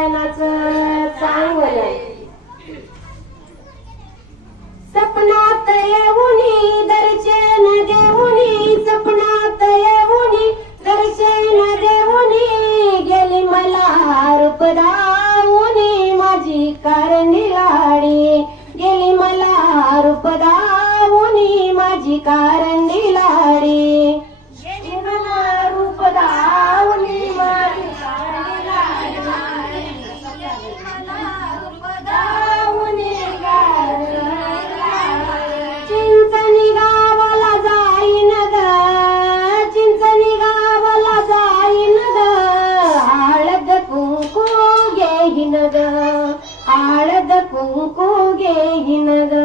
पणाचं चांगलं. सपनात येऊन दर्शन देऊन सपनात येऊन दर्शन देऊन गेली मला रूप धावून माझी कार निघाडी गेली मला रूप धावून माझी कार निघाडी కుంకూగేగినగా